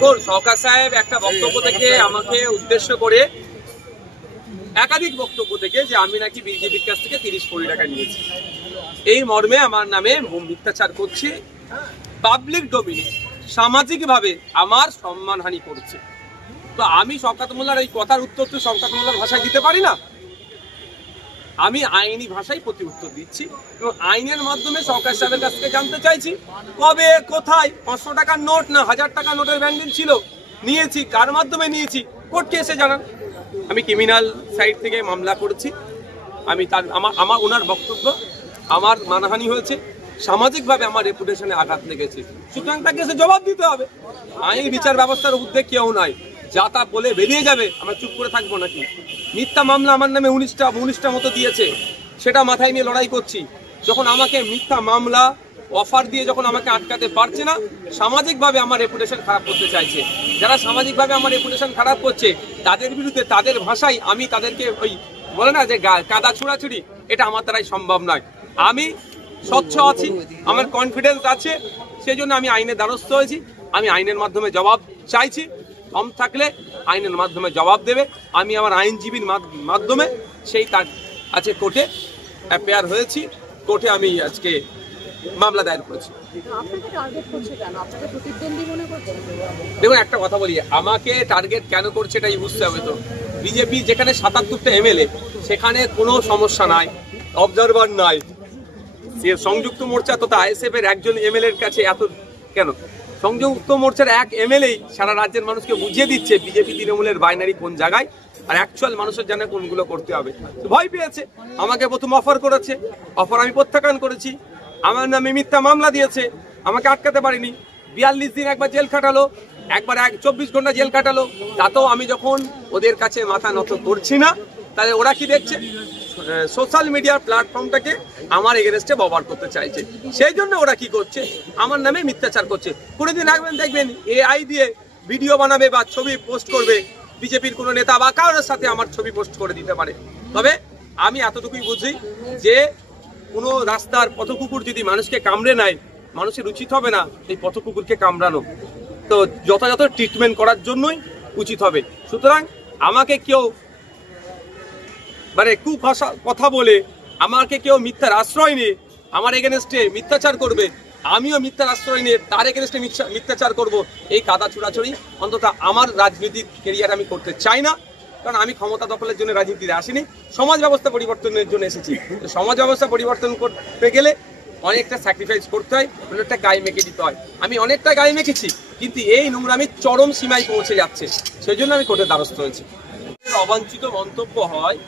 দেখুন, সরকার সাহেব একটা বক্তব্য থেকে আমাকে উদ্দেশ্য করে একাধিক বক্তব্য থেকে যে আমি নাকি বিজেপির কাছ থেকে 30 কোটি টাকা নিয়েছি, এই মর্মে আমার নামে মিথ্যাচার করছে, পাবলিক ডোমিনে সামাজিকভাবে আমার সম্মানহানি করছে। তো আমি শওকত মোল্লার এই কথার উত্তর তো শওকত মোল্লার ভাষায় দিতে পারি না, আমি আইনি ভাষায় প্রতি উত্তর দিচ্ছি এবং আইনের মাধ্যমে সরকার সাহেবের কাছ থেকে জানতে চাইছি কবে, কোথায় 500 টাকার নোট না 1000 টাকার নোটের ব্যান্ডেল ছিল, নিয়েছি, কার মাধ্যমে নিয়েছি, কোর্টকে এসে জানান। আমি ক্রিমিনাল সাইড থেকে মামলা করেছি, আমি তার আমার ওনার বক্তব্য আমার মানহানি হয়েছে, সামাজিকভাবে আমার রেপুটেশনে আঘাত লেগেছে, সুতরাং তাকে এসে জবাব দিতে হবে। আইন বিচার ব্যবস্থার ঊর্ধ্বে কেউ নয়, যা তা বলে বেরিয়ে যাবে, আমরা চুপ করে থাকবো নাকি? মিথ্যা মামলা আমার নামে 19টা মতো দিয়েছে, সেটা মাথায় নিয়ে লড়াই করছি। যখন আমাকে মিথ্যা মামলা অফার দিয়ে যখন আমাকে আটকাতে পারছে না, সামাজিকভাবে আমার রেপুটেশন খারাপ করতে চাইছে। যারা সামাজিকভাবে আমার রেপুটেশন খারাপ করছে তাদের বিরুদ্ধে তাদের ভাষায় আমি তাদেরকে ওই বলে না যে কাদা ছুড়াছুড়ি, এটা আমার দ্বারাই সম্ভব নয়। আমি স্বচ্ছ আছি, আমার কনফিডেন্স আছে, সেই জন্য আমি আইনের দ্বারস্থ হয়েছি। আমি আইনের মাধ্যমে জবাব চাইছি, কম থাকলে আইনের মাধ্যমে জবাব দেবে। আমি আমার আইনজীবীর মাধ্যমে সেই তার আছে কোর্টে অ্যাপেয়ার হয়েছি, কোর্টে আমি আজকে মামলা দায়ের করেছি। দেখুন, একটা কথা বলি, আমাকে টার্গেট কেন করছে এটাই বুঝতে হবে। তো বিজেপি যেখানে 77টা এমএলএ, সেখানে কোনো সমস্যা নাই, অবজারভার নাই। সংযুক্ত মোর্চা তথা আইএসএফ এর একজন এমএলএর কাছে এত কেন? সংযুক্ত মোর্চার এক এমএলএ সারা রাজ্যের মানুষকে বুঝিয়ে দিচ্ছে বিজেপি তৃণমূলের বাইনারি কোন জায়গায়, আর অ্যাকচুয়াল মানুষের জানে কোনগুলো করতে হবে। ভয় পেয়েছে, আমাকে প্রথম অফার করেছে, অফার আমি প্রত্যাখ্যান করেছি। আমার নামে মিথ্যা মামলা দিয়েছে, আমাকে আটকাতে পারিনি। 42 দিন একবার জেল খাটালো, একবার 24 ঘন্টা জেল কাটালো। তাতেও আমি যখন ওদের কাছে মাথা নত করছি না, তাহলে ওরা কি দেখছে? সোশ্যাল মিডিয়ার প্ল্যাটফর্মটাকে আমার এগেনস্টে ব্যবহার করতে চাইছে। সেই জন্য ওরা কি করছে? আমার নামে মিথ্যাচার করছে। কোনোদিন দেখবেন এআই দিয়ে ভিডিও বানাবে বা ছবি পোস্ট করবে, বিজেপির কোনো নেতা বা কারোর সাথে আমার ছবি পোস্ট করে দিতে পারে। তবে আমি এতটুকুই বুঝি যে কোনো রাস্তার পথকুকুর যদি মানুষকে কামড়ে নেয়, মানুষের উচিত হবে না এই পথকুকুরকে কামড়ানো, তো যথাযথ ট্রিটমেন্ট করার জন্যই উচিত হবে। সুতরাং আমাকে কেউ মানে কুভাষা কথা বলে, আমাকে কেউ মিথ্যার আশ্রয় নিয়ে আমার এগেনস্টে মিথ্যাচার করবে, আমিও মিথ্যার আশ্রয় নিয়ে তার এগেনস্টে মিথ্যাচার করব, এই কাদা ছুড়াছুড়ি অন্তত আমার রাজনীতির কেরিয়ার আমি করতে চাই না। কারণ আমি ক্ষমতা দখলের জন্য রাজনীতিতে আসিনি, সমাজ ব্যবস্থা পরিবর্তনের জন্য এসেছি। সমাজ ব্যবস্থা পরিবর্তন করতে গেলে অনেকটা স্যাক্রিফাইস করতে হয়, অনেকটা গায়ে মেখে দিতে হয়। আমি অনেকটা গায়ে মেখেছি, কিন্তু এই নোংরামির চরম সীমায় পৌঁছে যাচ্ছে, সেই জন্য আমি কোর্টের দ্বারস্থ হয়েছি। অবাঞ্ছিত মন্তব্য হয়,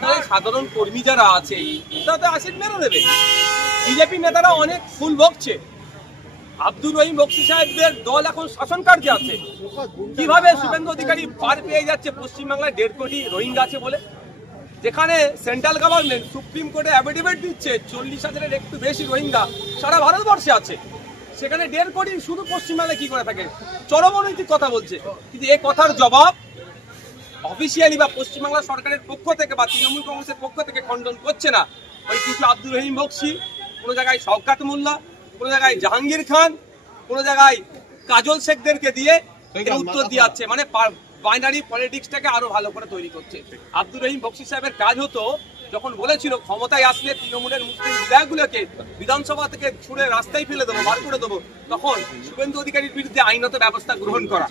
তাহলে সাধারণ কর্মী যারা আছে তারা তো অ্যাসিড মেরে দেবে। বিজেপি নেতারা অনেক ফুল বকছে, আব্দুর রহিম বক্সি সাহেবদের দল এখন শাসন কার্যে আছে। কিভাবে শুভেন্দু অধিকারী পার পেয়ে যাচ্ছে পশ্চিমবাংলায় 1.5 কোটি রোহিঙ্গা আছে বলে, যেখানে সেন্ট্রাল গভর্নমেন্ট সুপ্রিম কোর্টে অ্যাফিডেভিট দিচ্ছে 40,000-এর একটু বেশি রোহিঙ্গা সারা ভারতবর্ষে আছে, সেখানে 1.5 কোটি শুধু পশ্চিমবাংলায় কি করে থাকে? চরম অনৈতিক কথা বলছে। কিন্তু এই কথার জবাব অফিসিয়ালি বা পশ্চিমবাংলা সরকারের পক্ষ থেকে বা তৃণমূল কংগ্রেসের পক্ষ থেকে খণ্ডন করছে না। ওই কিছু আব্দুর রহিম বক্সি, কোনো জায়গায় শওকত মোল্লা, কোনো জায়গায় জাহাঙ্গীর খান, কোনো জায়গায় কাজল শেখদেরকে দিয়ে উত্তর দিয়ে যাচ্ছে, মানে বাইনারি পলিটিক্সটাকে আরো ভালো করে তৈরি করছে। আব্দুর রহিম বক্সি সাহেবের কাজ হতো, যখন বলেছিল ক্ষমতায় আসলে তৃণমূলের মুসলিম বিধায়কগুলোকে বিধানসভা থেকে ছুড়ে রাস্তায় ফেলে দেবো, বার করে দেবো, তখন শুভেন্দু অধিকারীর বিরুদ্ধে আইনত ব্যবস্থা গ্রহণ করা।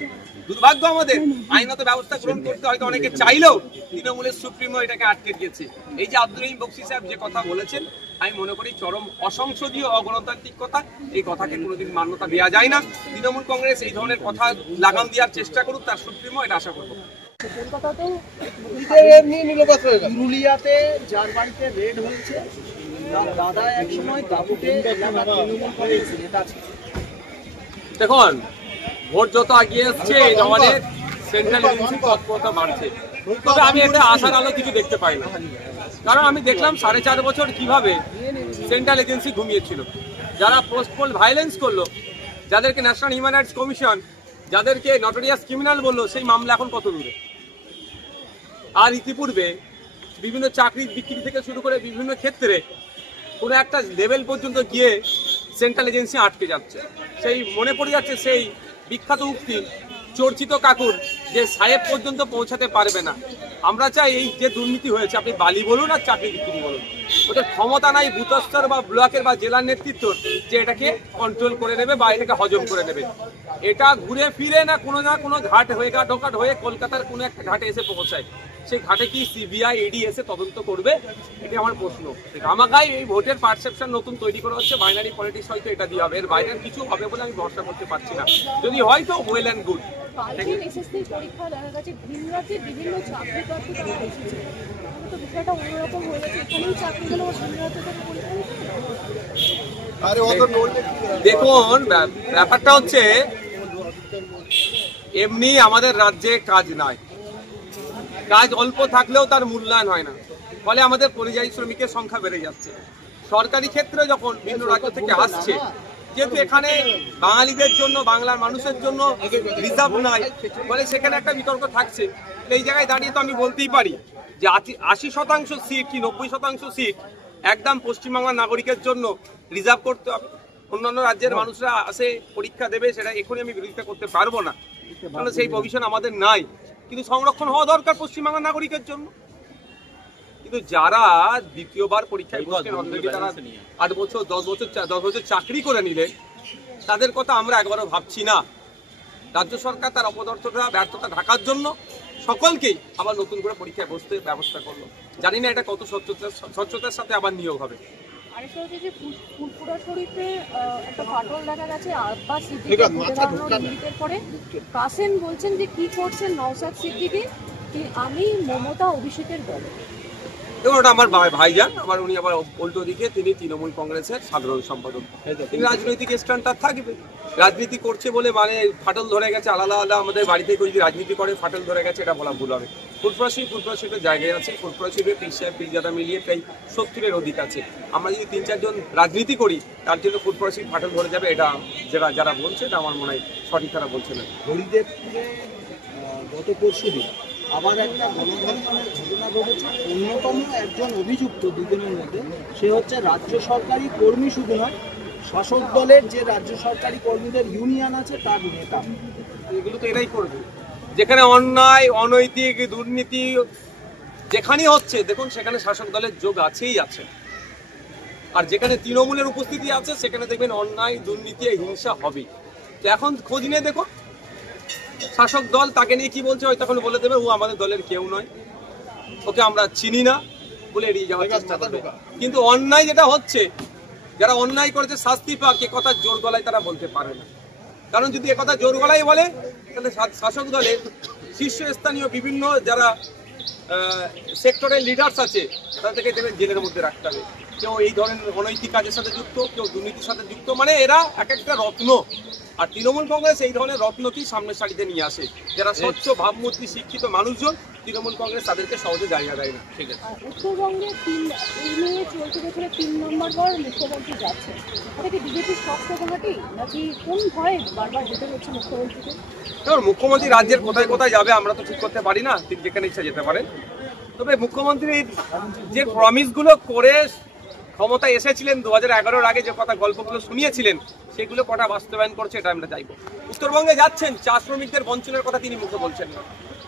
দুর্ভাগ্য আমাদের, আইনত ব্যবস্থা গ্রহণ করতে হয়তো অনেকে চাইলেও তৃণমূলের সুপ্রিমো এটাকে আটকে দিয়েছে। এই যে আব্দুর রহিম বক্সি সাহেব যে কথা বলেছেন, আমি মনে করি চরম অসংসদীয়, অগণতান্ত্রিক কথা। এই কথাকে কোনোদিন মান্যতা দেওয়া যায় না। তৃণমূল কংগ্রেস এই ধরনের কথা লাগাম দেওয়ার চেষ্টা করুক, তার সুপ্রিমো এটা আশা করবো। পুরুলিয়াতে যার বাড়িতে রেড হয়েছে, দাদা একসময় দাবুতে দেখুন, ভোট যত এগিয়ে এসছে জওয়ানের সেন্ট্রাল এজেন্সি তৎপরতা বাড়ছে, তবে আমি একটা আশার আলো কিছু দেখতে পাই না। কারণ আমি দেখলাম 4.5 বছর কিভাবে সেন্ট্রাল এজেন্সি ঘুমিয়েছিল, যারা পোস্টপোল ভায়োলেন্স করলো, যাদেরকে ন্যাশনাল হিউম্যান রাইটস কমিশন যাদেরকে নটোরিয়াস ক্রিমিনাল বললো, সেই মামলা এখন কত দূরে। আর ইতিপূর্বে বিভিন্ন চাকরির বিক্রি থেকে শুরু করে বিভিন্ন ক্ষেত্রে কোনো একটা লেভেল পর্যন্ত গিয়ে সেন্ট্রাল এজেন্সি আটকে যাচ্ছে। সেই মনে পড়ে যাচ্ছে সেই বিখ্যাত উক্তি চর্চিত কাকুর যে সাহেব পর্যন্ত পৌঁছাতে পারবে না। আমরা চাই এই যে দুর্নীতি হয়েছে, আপনি বালি বলুন আর চাকরি বিক্রি বলুন, ওদের ক্ষমতা নাই বুথস্তর বা ব্লকের বা জেলার নেতৃত্ব যে এটাকে কন্ট্রোল করে নেবে বা এটাকে হজম করে নেবে। এটা ঘুরে ফিরে না কোনো ঘাট হয়ে ঢোকাট হয়ে কলকাতার কোনো একটা ঘাটে এসে পৌঁছায়। সেই ঘাটে কি সিবিআই ইডি এসে তদন্ত করবে? এটা আমার প্রশ্ন। আমাকাই এই ভোটের পারসেপশন নতুন তৈরি করা হচ্ছে, বাইনারি পলিটিক্স হয়তো এটা দিয়ে হবে, এর বাইরের কিছু হবে বলে আমি ভরসা করতে পারছি না। যদি হয়তো ওয়েল অ্যান্ড গুড। পরীক্ষা দেখা গেছে ভিন রাজ্যে বিভিন্ন চাকরি প্রার্থী তারা এসেছে, তো বিষয়টা অন্যরকম হয়ে গেছে, এখানেই চাকরি গেলে ভিন রাজ্যে দেখুন ব্যাপারটা হচ্ছে এমনি আমাদের রাজ্যে কাজ নাই, কাজ অল্প থাকলেও তার মূল্যায়ন হয় না, ফলে আমাদের পরিযায়ী শ্রমিকের সংখ্যা বেড়ে যাচ্ছে। সরকারি ক্ষেত্রে যখন বিভিন্ন রাজ্য থেকে আসছে, যেহেতু এখানে বাঙালিদের জন্য বাংলার মানুষের জন্য রিজার্ভ নাই, ফলে সেখানে একটা বিতর্ক থাকছে। এই জায়গায় দাঁড়িয়ে তো আমি বলতেই পারি যে 80% সিট কি 90% সিট একদম পশ্চিমবাংলার নাগরিকের জন্য রিজার্ভ করতে হবে। অন্যান্য রাজ্যের মানুষরা আসে পরীক্ষা দেবে, সেটা এখনই আমি বিরোধিতা করতে পারবো না, কারণ সেই প্রভিশন আমাদের নাই। কিন্তু সংরক্ষণ হওয়া দরকার পশ্চিমবাংলার নাগরিকের জন্য। কিন্তু যারা দ্বিতীয়বার পরীক্ষায় বসছেন, অলরেডি তারা 8 বছর 10 বছর চাকরি করে নিলেন, তাদের কথা আমরা একবারও ভাবছি না। রাজ্য সরকার তার অপদার্থতা ব্যর্থতা ঢাকার জন্য সকলকেই আবার নতুন করে পরীক্ষায় বসতে ব্যবস্থা করলো। জানি না এটা কত স্বচ্ছতার সাথে আবার নিয়োগ হবে। আরেকটা হচ্ছে যে ফুলপুরা শরীফে একটা ফাটল দেখা গেছে আব্বাস সিদ্দিকের পরে কাসেম বলছেন যে কি করছেন নওশাদ সিদ্দিকী, আমি মমতা অভিষেকের দলে। দেখুন, ওটা আমার ভাইজান, আবার উনি আবার উল্টো দিকে তিনি তৃণমূল কংগ্রেসের সাধারণ সম্পাদক, তিনি রাজনৈতিক স্ট্যান্ডটা থাকবে। রাজনীতি করছে বলে মানে ফাটল ধরে গেছে আলাদা আলাদা আমাদের বাড়িতে যদি রাজনীতি করে ফাটল ধরে গেছে এটা বলা ভুল হবে। ফুলপুরা শরীফের জায়গায় আছে, ফুলপুরা শরীফের পীর সাহেব পীরজাদা মিলিয়ে প্রায় 70-এর অধিক আছে। আমরা যদি 3-4 জন রাজনীতি করি তার জন্য ফুলপুরা শরীফ ফাটল ধরে যাবে, এটা যারা বলছে এটা আমার মনে হয় সঠিক তারা বলছে না। হরিদেবপুরে গত পরশুদিন আবার একটা গণধর্ষণের ঘটনা ঘটেছে। অন্যতম একজন অভিযুক্ত দুজনের মধ্যে, সে হচ্ছে রাজ্য সরকারি কর্মী, শুধু নয় শাসক দলের যে রাজ্য সরকারি কর্মীদের ইউনিয়ন আছে তার নেতা। এগুলো তো এরাই করবে, যেখানে অন্যায় অনৈতিক দুর্নীতি যেখানেই হচ্ছে দেখুন সেখানে শাসক দলের যোগ আছেই আছে। আর যেখানে তৃণমূলের উপস্থিতি আছে সেখানে দেখবেন অন্যায় দুর্নীতি হিংসা হবে। তো এখন খোঁজ নিয়ে দেখো শাসক দল তাকে নিয়ে কি বলছে, হয়তো তখন বলে দেবে ও আমাদের দলের কেউ নয়, ওকে আমরা চিনি না বলে এড়িয়ে যাওয়ার চেষ্টা করবে। কিন্তু অন্যায় যেটা হচ্ছে, যারা অন্যায় করেছে শাস্তি পাক, এ কথা জোর গলায় তারা বলতে পারে না। কারণ যদি একথা জোর গলায় বলে তাহলে শাসক দলের শীর্ষস্থানীয় বিভিন্ন যারা সেক্টরের লিডার্স আছে তাদেরকে দেবেন জেলের মধ্যে রাখতে হবে। কেউ এই ধরনের অনৈতিক কাজের সাথে যুক্ত, কেউ দুর্নীতির সাথে যুক্ত, মানে এরা এক একটা রত্ন। আর তৃণমূল কংগ্রেস এই ধরনের রত্নকেই সামনের সারিতে নিয়ে আসে। যারা স্বচ্ছ ভাবমূর্তি শিক্ষিত মানুষজন, তৃণমূল কংগ্রেস তাদেরকে সহজে জায়গা দেয় না। ঠিক আছে, উত্তরবঙ্গে এই নিয়ে চলতে বছরে 3 নম্বর বার মুখ্যমন্ত্রী যাচ্ছে, এটা কি বিজেপির শক্ত ঘাঁটি নাকি কোন ভয়ে বারবার যেতে হচ্ছে মুখ্যমন্ত্রীকে? দেখুন, মুখ্যমন্ত্রী রাজ্যের কোথায় কোথায় যাবে আমরা তো ঠিক করতে পারি না, তিনি যেখানে ইচ্ছা যেতে পারেন। তবে মুখ্যমন্ত্রীর যে প্রমিসগুলো করে ক্ষমতায় এসেছিলেন 2011-এর আগে, যে কথা গল্পগুলো শুনিয়েছিলেন, সেগুলো কটা বাস্তবায়ন করছে এটা আমরা চাইবো। উত্তরবঙ্গে যাচ্ছেন, চা শ্রমিকদের বঞ্চনের কথা তিনি মুখে বলছেন না।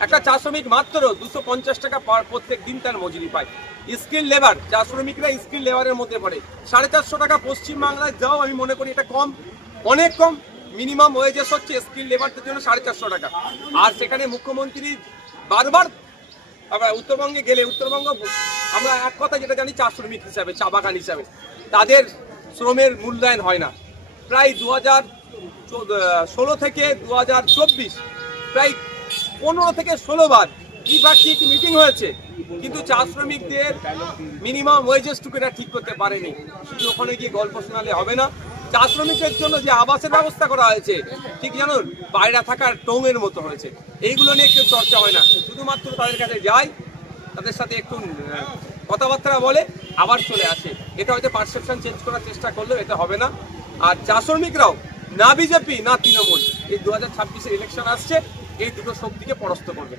একটা চা শ্রমিক মাত্র 250 টাকা প্রত্যেক দিন তার মজুরি পায়। স্কিল লেবার, চা শ্রমিকরা স্কিল লেবারের মধ্যে পড়ে। 450 টাকা পশ্চিমবাংলায় যাও, আমি মনে করি এটা কম, অনেক কম। মিনিমাম ওয়েজেস হচ্ছে স্কিল লেবারদের জন্য 450 টাকা। আর সেখানে মুখ্যমন্ত্রী বারবার আবার উত্তরবঙ্গে গেলে, উত্তরবঙ্গ আমরা এক কথা যেটা জানি, চা শ্রমিক হিসাবে, চা বাগান হিসাবে তাদের শ্রমের মূল্যায়ন হয় না। প্রায় 2016 থেকে 2024 প্রায় 15 থেকে 16 বার ত্রিপাক্ষিক মিটিং হয়েছে, কিন্তু চা শ্রমিকদের মিনিমাম ওয়েজেসটুকু এরা ঠিক করতে পারেনি। শুধু ওখানে গিয়ে গল্প শোনালে হবে না। চা শ্রমিকদের জন্য যে আবাসের ব্যবস্থা করা হয়েছে, ঠিক জানুন বাইরে থাকার টোঙের মতো হয়েছে। এইগুলো নিয়ে কেউ চর্চা হয় না, শুধুমাত্র তাদের কাছে যায়, তাদের সাথে একটু কথাবার্তা বলে আবার চলে আসে। এটা হয়তো পারসেপশন চেঞ্জ করার চেষ্টা করলেও এটা হবে না। আর চা শ্রমিকরাও না বিজেপি না তৃণমূল, এই 2026-এর ইলেকশন আসছে, এই দুটো শক্তিকে পরাস্ত করবে।